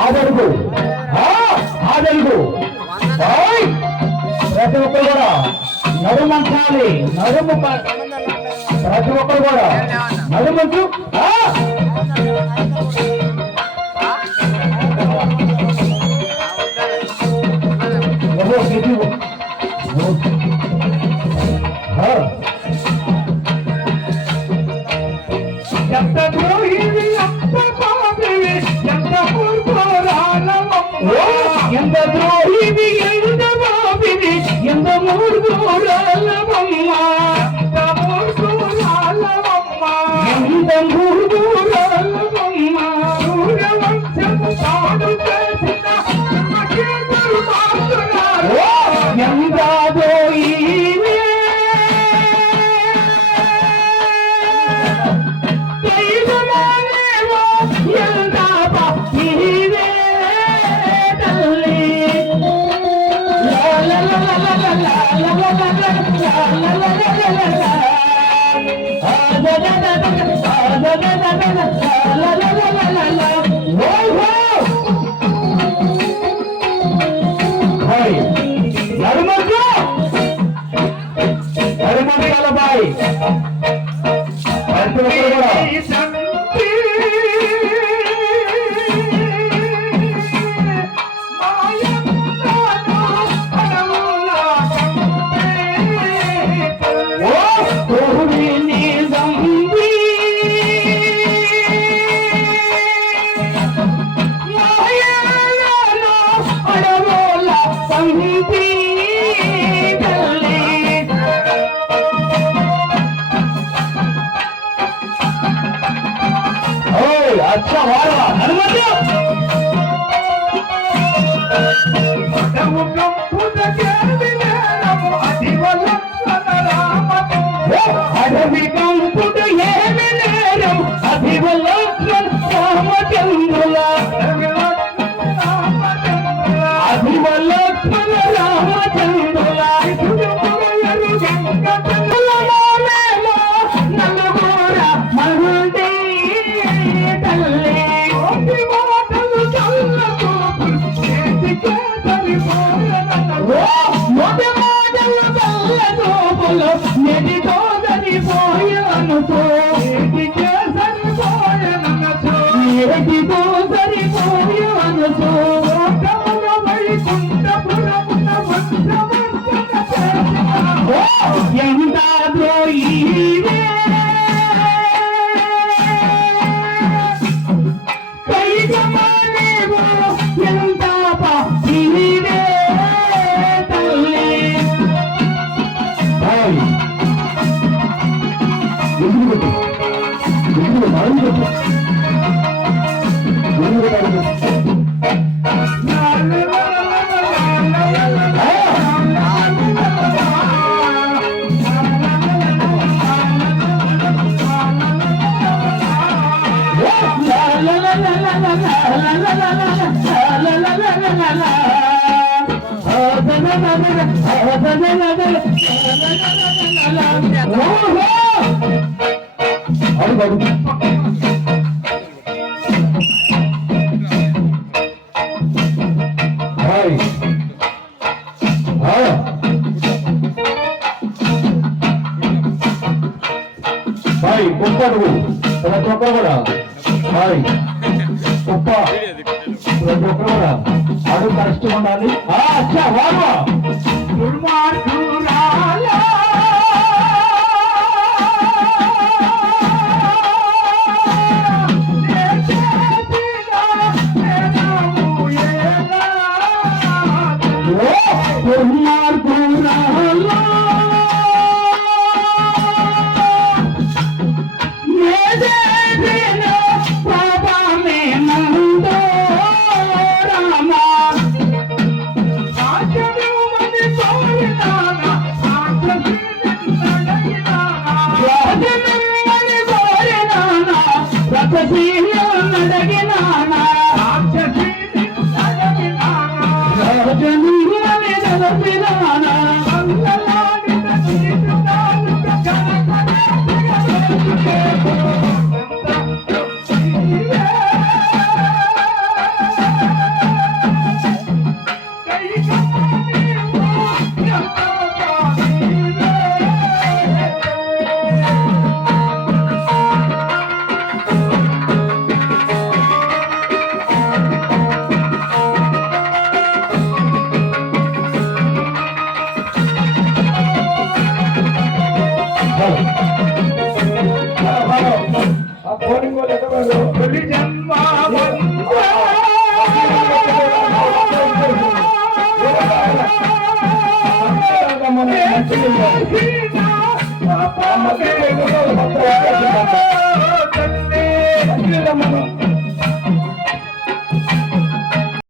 ఆదడుగు ఆదడుగు ప్రతి ఒక్కరు కూడా నడుమంచాలి నడుము ప్రతి ఒక్కరు కూడా నడుమంచు ఎంత ద్రోహివి ఎంత బాబిని ఎంత మూర్ఖురాలవమ్మ ఎంత మూర్ఖురాలవమ్మ సూర్యవంశము పాడు చేసిన ఎంత ద్రోహివి దైవమానేవో ఎంత బాబివే अच्छा वाला అడవి కంపుడు ఏమి నేరం అధివలక్ష్మణ రామచంద్రుల నలుగుర మంది నెటితో సరిపోయనుతో నెటితో సరిపోయనుతో ఎంత ద్రోహివే కైగమానేవో ఎంత పాపివే తల్లి भाई कुप्पा तेरा चौका बड़ा भाई कुप्पा तेरा चौका बड़ा आडू कष्ट ఉండాలి अच्छा वाह दुर्मार्गुराला రామ రాక్షసి నడగినానా రాజనీ అని నడపినానా తొలి జన్మ